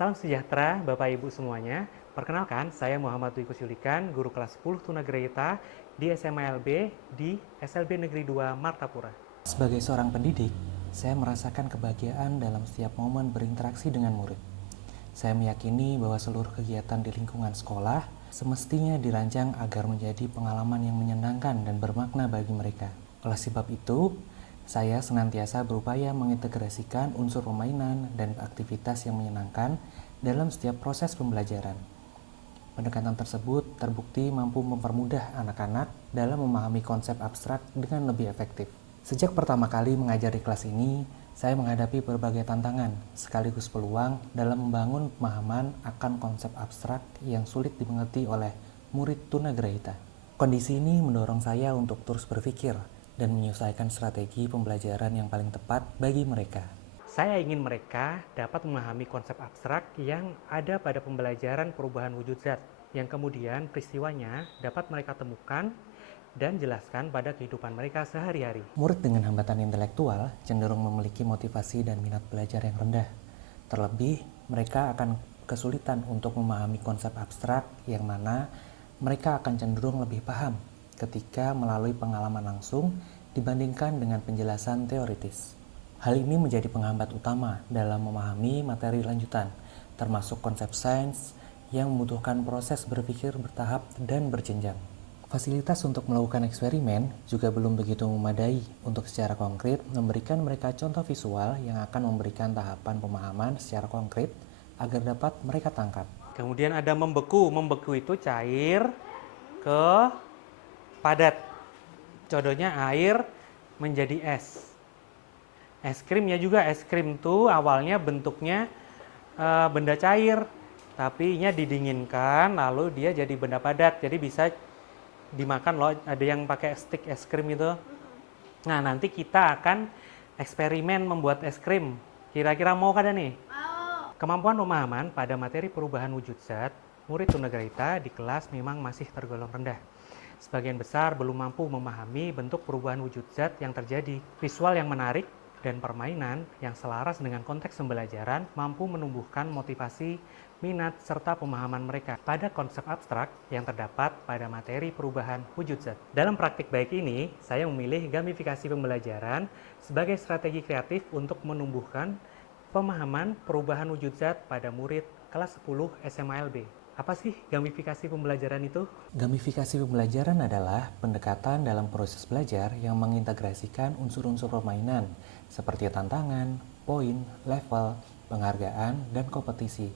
Salam sejahtera Bapak Ibu semuanya. Perkenalkan, saya Muhammad Dwi Kusyulikan, guru kelas 10 Tunagrahita di SMA LB di SLB Negeri 2 Martapura. Sebagai seorang pendidik, saya merasakan kebahagiaan dalam setiap momen berinteraksi dengan murid. Saya meyakini bahwa seluruh kegiatan di lingkungan sekolah semestinya dirancang agar menjadi pengalaman yang menyenangkan dan bermakna bagi mereka. Oleh sebab itu, saya senantiasa berupaya mengintegrasikan unsur permainan dan aktivitas yang menyenangkan dalam setiap proses pembelajaran. Pendekatan tersebut terbukti mampu mempermudah anak-anak dalam memahami konsep abstrak dengan lebih efektif. Sejak pertama kali mengajar di kelas ini, saya menghadapi berbagai tantangan sekaligus peluang dalam membangun pemahaman akan konsep abstrak yang sulit dimengerti oleh murid tunagrahita. Kondisi ini mendorong saya untuk terus berpikir dan menyesuaikan strategi pembelajaran yang paling tepat bagi mereka. Saya ingin mereka dapat memahami konsep abstrak yang ada pada pembelajaran perubahan wujud zat, yang kemudian peristiwanya dapat mereka temukan dan jelaskan pada kehidupan mereka sehari-hari. Murid dengan hambatan intelektual cenderung memiliki motivasi dan minat belajar yang rendah. Terlebih, mereka akan kesulitan untuk memahami konsep abstrak yang mana mereka akan cenderung lebih paham ketika melalui pengalaman langsung dibandingkan dengan penjelasan teoritis. Hal ini menjadi penghambat utama dalam memahami materi lanjutan, termasuk konsep sains yang membutuhkan proses berpikir bertahap dan berjenjang. Fasilitas untuk melakukan eksperimen juga belum begitu memadai untuk secara konkret memberikan mereka contoh visual yang akan memberikan tahapan pemahaman secara konkret agar dapat mereka tangkap. Kemudian ada membeku. Membeku itu cair ke padat. Contohnya air menjadi es. Es krimnya juga, es krim tuh awalnya bentuknya benda cair, tapi nya didinginkan lalu dia jadi benda padat. Jadi bisa dimakan loh, ada yang pakai stick es krim itu. Nah, nanti kita akan eksperimen membuat es krim. Kira-kira mau kada nih? Mau. Kemampuan pemahaman pada materi perubahan wujud zat murid tunagrahita di kelas memang masih tergolong rendah. Sebagian besar belum mampu memahami bentuk perubahan wujud zat yang terjadi. Visual yang menarik dan permainan yang selaras dengan konteks pembelajaran mampu menumbuhkan motivasi, minat, serta pemahaman mereka pada konsep abstrak yang terdapat pada materi perubahan wujud zat. Dalam praktik baik ini, saya memilih gamifikasi pembelajaran sebagai strategi kreatif untuk menumbuhkan pemahaman perubahan wujud zat pada murid kelas 10 SMA LB. Apa sih gamifikasi pembelajaran itu? Gamifikasi pembelajaran adalah pendekatan dalam proses belajar yang mengintegrasikan unsur-unsur permainan seperti tantangan, poin, level, penghargaan, dan kompetisi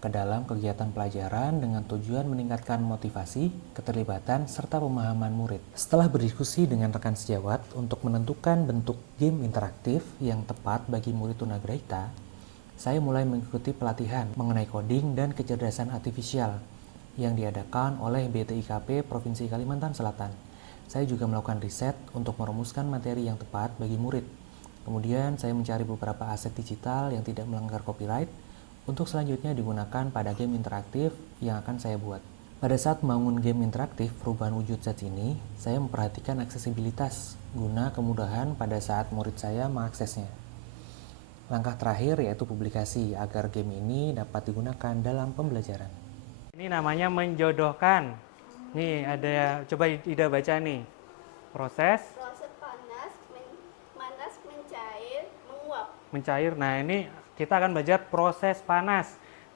ke dalam kegiatan pelajaran dengan tujuan meningkatkan motivasi, keterlibatan, serta pemahaman murid. Setelah berdiskusi dengan rekan sejawat untuk menentukan bentuk game interaktif yang tepat bagi murid tunagrahita, saya mulai mengikuti pelatihan mengenai coding dan kecerdasan artifisial yang diadakan oleh BTIKP Provinsi Kalimantan Selatan. Saya juga melakukan riset untuk merumuskan materi yang tepat bagi murid. Kemudian saya mencari beberapa aset digital yang tidak melanggar copyright untuk selanjutnya digunakan pada game interaktif yang akan saya buat. Pada saat membangun game interaktif perubahan wujud zat ini, saya memperhatikan aksesibilitas guna kemudahan pada saat murid saya mengaksesnya. Langkah terakhir yaitu publikasi agar game ini dapat digunakan dalam pembelajaran. Ini namanya menjodohkan. Nih ada, coba Ida baca nih. Proses panas, mencair, menguap. mencair. Nah, ini kita akan belajar proses panas,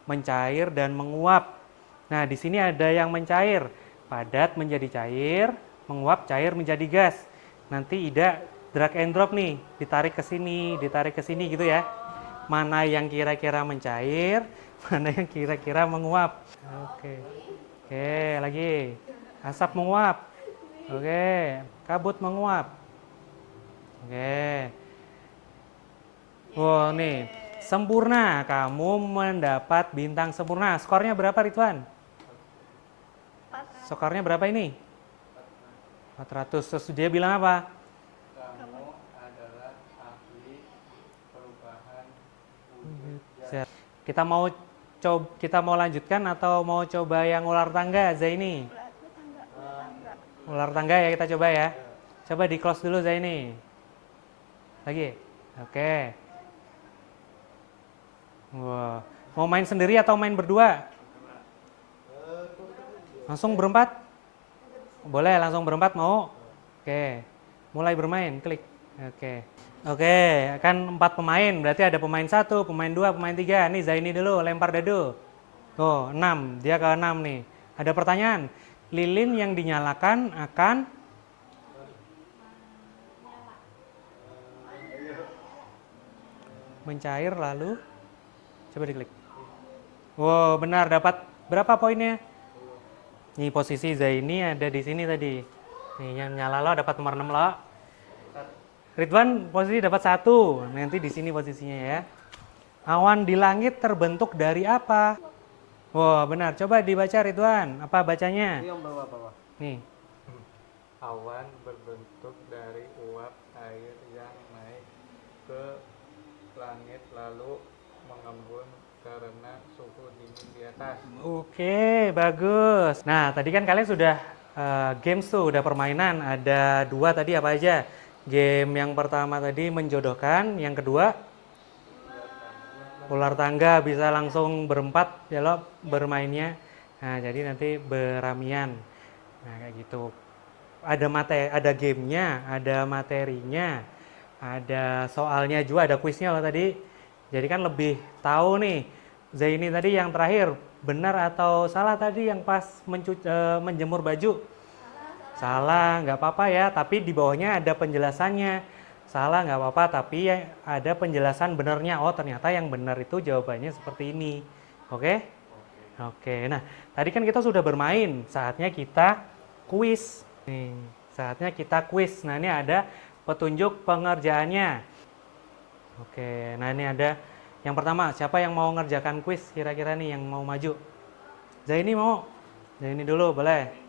mencair dan menguap. Nah, di sini ada yang mencair, padat menjadi cair, menguap cair menjadi gas. Nanti Ida drag and drop nih, ditarik ke sini gitu ya. Mana yang kira-kira mencair, mana yang kira-kira menguap. Oke. Oke, lagi. Asap menguap. Oke, kabut menguap. Oke. Wow, nih. Sempurna, kamu mendapat bintang sempurna. Skornya berapa, Ridwan? Skornya berapa ini? 400. Terus dia bilang apa? Kamu adalah ahli perubahan wujud zat. Zat. Kita mau lanjutkan atau mau coba yang ular tangga, Zaini? Ular tangga ya, kita coba ya. Coba di close dulu, Zaini. Lagi. Oke. Wow. Mau main sendiri atau main berdua? Langsung berempat? Boleh langsung berempat mau? Oke. Mulai bermain, klik. Oke. Oke, kan 4 pemain, berarti ada pemain 1, pemain 2, pemain 3. Nih Zaini dulu, lempar dadu. Tuh, 6, dia ke 6 nih. Ada pertanyaan, lilin yang dinyalakan akan mencair lalu coba diklik. Wow, benar, dapat berapa poinnya? Nih posisi Zaini ada di sini tadi. Nih yang nyala lo dapat nomor 6 lo. Ridwan posisi dapat 1. Nanti di sini posisinya ya. Awan di langit terbentuk dari apa? Wah, benar. Coba dibaca Ridwan. Apa bacanya? Itu yang bawah-bawah. Nih. Awan berbentuk dari uap air yang naik ke langit lalu mengembun karena suhu dingin di atas. Oke, bagus. Nah, tadi kan kalian sudah games tuh, udah permainan. Ada 2 tadi apa aja? Game yang pertama tadi menjodohkan, yang kedua ular tangga, bisa langsung berempat ya lo bermainnya. Nah, jadi nanti beramian. Nah, kayak gitu. Ada gamenya, ada materinya, ada soalnya juga, ada kuisnya lo tadi. Jadi kan lebih tahu nih. Zaini tadi yang terakhir, benar atau salah tadi yang pas menjemur baju? Salah, nggak apa-apa ya, tapi di bawahnya ada penjelasannya. Salah nggak apa-apa, tapi ada penjelasan benernya. Oh, ternyata yang benar itu jawabannya seperti ini. Oke? Oke, nah tadi kan kita sudah bermain, saatnya kita kuis. Nih, saatnya kita kuis. Nah, ini ada petunjuk pengerjaannya. Oke, nah ini ada yang pertama, siapa yang mau ngerjakan kuis kira-kira nih yang mau maju? Zaini mau? Zaini dulu, boleh.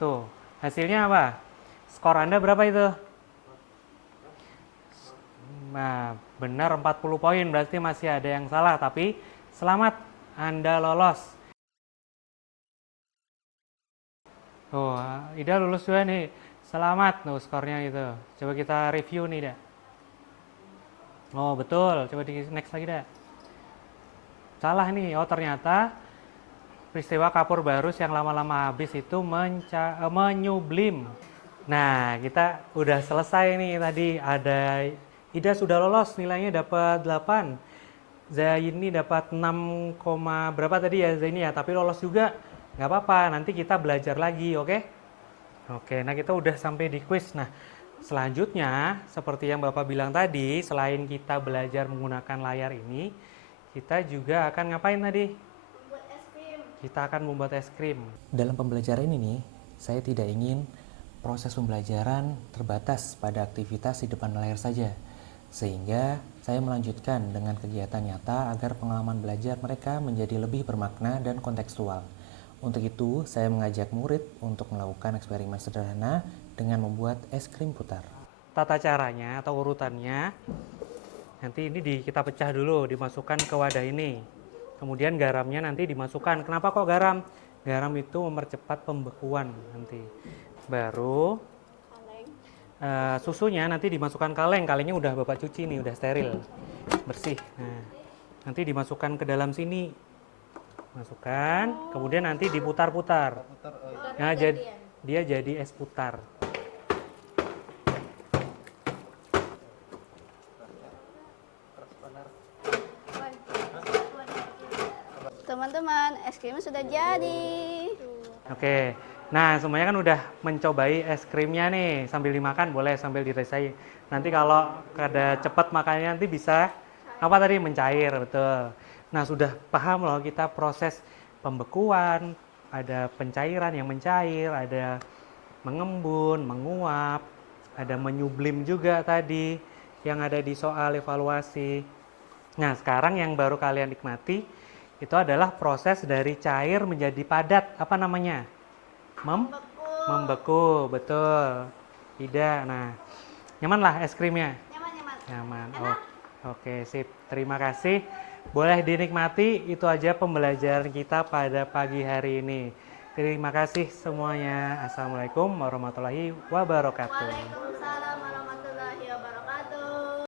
Tuh, hasilnya apa? Skor Anda berapa itu? Nah, benar 40 poin, berarti masih ada yang salah, tapi selamat, Anda lolos. Tuh, Ida lulus juga nih. Selamat, tuh skornya itu. Coba kita review nih, dah. Oh, betul. Coba di next lagi, dah. Salah nih. Oh, ternyata peristiwa kapur barus yang lama-lama habis itu menyublim. Nah, kita udah selesai nih tadi. Ada Ida sudah lolos, nilainya dapat 8. Zaini dapat 6, berapa tadi ya Zaini ya, tapi lolos juga. Nggak apa-apa, nanti kita belajar lagi, oke? Oke, nah kita udah sampai di quiz. Nah, selanjutnya seperti yang Bapak bilang tadi, selain kita belajar menggunakan layar ini, kita juga akan ngapain tadi? Membuat es krim. Kita akan membuat es krim. Dalam pembelajaran ini, saya tidak ingin proses pembelajaran terbatas pada aktivitas di depan layar saja, sehingga saya melanjutkan dengan kegiatan nyata agar pengalaman belajar mereka menjadi lebih bermakna dan kontekstual. Untuk itu, saya mengajak murid untuk melakukan eksperimen sederhana dengan membuat es krim putar. Tata caranya atau urutannya, nanti ini kita pecah dulu, dimasukkan ke wadah ini. Kemudian garamnya nanti dimasukkan. Kenapa kok garam? Garam itu mempercepat pembekuan nanti. Baru Kaleng. susunya nanti dimasukkan kaleng. Kalengnya udah Bapak cuci nih, udah steril, bersih. Nah, nanti dimasukkan ke dalam sini. Masukkan, kemudian nanti diputar-putar. Nah, dia jadi es putar. Teman-teman, es krimnya sudah jadi. Oke, nah semuanya kan udah mencobai es krimnya nih. Sambil dimakan boleh, sambil dirasain. Nanti kalau ada cepat makannya nanti bisa apa tadi mencair, betul. Nah sudah paham loh kita proses pembekuan, ada pencairan yang mencair, ada mengembun, menguap, ada menyublim juga tadi yang ada di soal evaluasi. Nah sekarang yang baru kalian nikmati itu adalah proses dari cair menjadi padat. Apa namanya? Membeku, betul. Tidak. Nah, nyaman lah es krimnya. Nyaman-nyaman. Nyaman. Enak. Oke, sip. Terima kasih. Boleh dinikmati. Itu aja pembelajaran kita pada pagi hari ini. Terima kasih semuanya. Assalamualaikum warahmatullahi wabarakatuh.